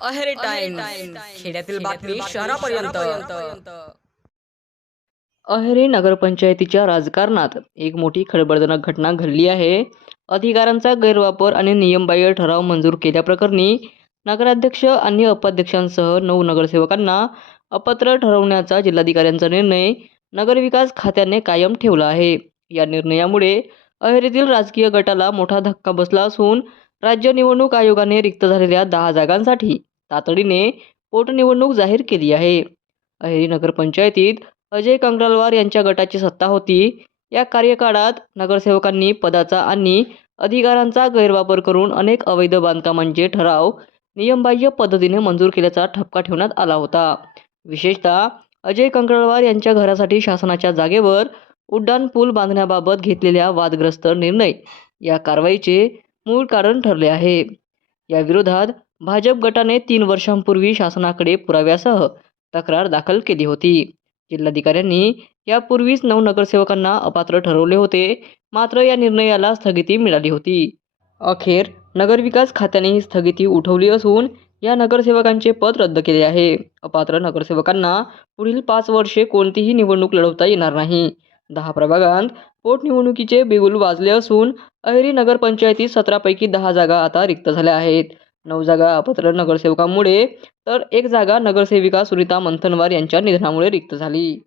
Aheri times खेड्यातील बातमी शहरापर्यंत. अहेरी नगरपंचायतीच्या राजकारणात एक मोठी खळबळजनक घटना घडली आहे. अधिकारांचा गैरवापर आणि नियमबाह्य ठराव मंजूर केल्याप्रकरणी नगराध्यक्ष आणि उपाध्यक्षांसह 9 नगरसेवकांना अपात्र ठरवण्याचा जिल्हाधिकाऱ्यांचा निर्णय नगरविकास खात्याने कायम ठेवला आहे. या निर्णयामुळे अहेरीतील राजकीय गटाला मोठा धक्का बसला असून राज्य निवडणूक आयोगाने रिक्त झालेल्या 10 जागांसाठी तातडीने पोटनिवडणूक जाहीर केली आहे. अहेरी नगरपंचायतीत अजय कंगरालवार यांच्या गटाची सत्ता होती. या कार्यकाळात नगरसेवकांनी पदाचा आणि अधिकारांचा गैरवापर करून अनेक अवैध बांधकामांचे ठराव नियमबाह्य पद्धतीने मंजूर केल्याचा ठपका ठेवण्यात आला होता. विशेषतः अजय कंगरालवार यांच्या घरासाठी शासनाच्या जागेवर उड्डाण पूल बांधण्याबाबत घेतलेल्या वादग्रस्त निर्णय या कारवाईचे मूळ कारण ठरले आहे. या विरोधात भाजप गटाने 3 वर्षांपूर्वी शासनाकडे पुराव्यासह तक्रार दाखल केली होती. जिल्हाधिकाऱ्यांनी यापूर्वीच 9 नगरसेवकांना अपात्र ठरवले होते, मात्र या निर्णयाला स्थगिती मिळाली होती. अखेर नगरविकास खात्याने ही स्थगिती उठवली असून या नगरसेवकांचे पद रद्द केले आहे. अपात्र नगरसेवकांना पुढील 5 वर्षे कोणतीही निवडणूक लढवता येणार नाही. 10 प्रभागांत पोटनिवडणुकीचे बिगुल वाजले असून अहेरी नगरपंचायतीत 17 पैकी 10 जागा आता रिक्त झाल्या आहेत. 9 जागा अपात्र नगरसेवकांमुळे तर 1 जागा नगरसेविका सुनीता मंथनवार यांच्या निधनामुळे रिक्त झाली.